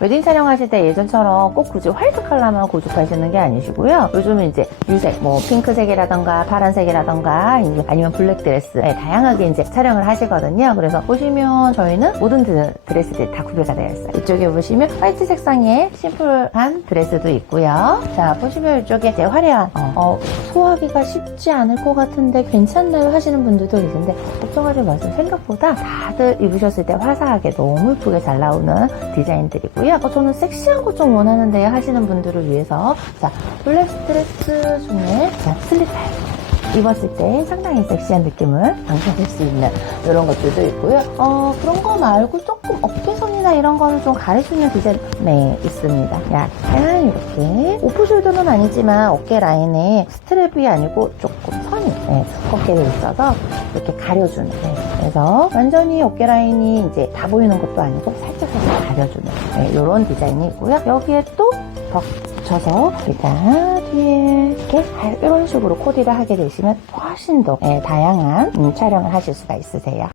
웨딩 촬영하실 때 예전처럼 꼭 굳이 화이트 컬러만 고집하시는 게 아니시고요. 요즘은 이제 유색, 뭐 핑크색이라던가 파란색이라던가 아니면 블랙 드레스 네, 다양하게 이제 촬영을 하시거든요. 그래서 보시면 저희는 모든 드- 드레스들이 다 구비가 되어 있어요. 이쪽에 보시면 화이트 색상의 심플한 드레스도 있고요. 자 보시면 이쪽에 이제 화려한 어, 어, 소화하기가 쉽지 않을 것 같은데 괜찮나요 하시는 분들도 계신데 걱정하지 마세요. 생각보다 다들 입으셨을 때 화사하게 너무 예쁘게 잘 나오는 디자인들이고요. 어, 저는 섹시한 거 좀 원하는데 하시는 분들을 위해서 자 블랙 스트레스 중에 자 슬리타이 입었을 때 상당히 섹시한 느낌을 방송할 수 있는 이런 것들도 있고요. 어, 그런 거 말고 조금 어깨선이나 이런 거는 좀 가릴 수 있는 디자인, 네, 있습니다. 약간 이렇게, 오프숄더는 아니지만 어깨 라인에 스트랩이 아니고 조금 선이, 네, 두껍게 돼 있어서 이렇게 가려주는, 네. 그래서 완전히 어깨 라인이 이제 다 보이는 것도 아니고 살짝 살짝 가려주는, 네, 이런 디자인이 있고요. 여기에 또 겹쳐서 일단 뒤에 이렇게 이런 식으로 코디를 하게 되시면 훨씬 더 예, 다양한 음, 촬영을 하실 수가 있으세요.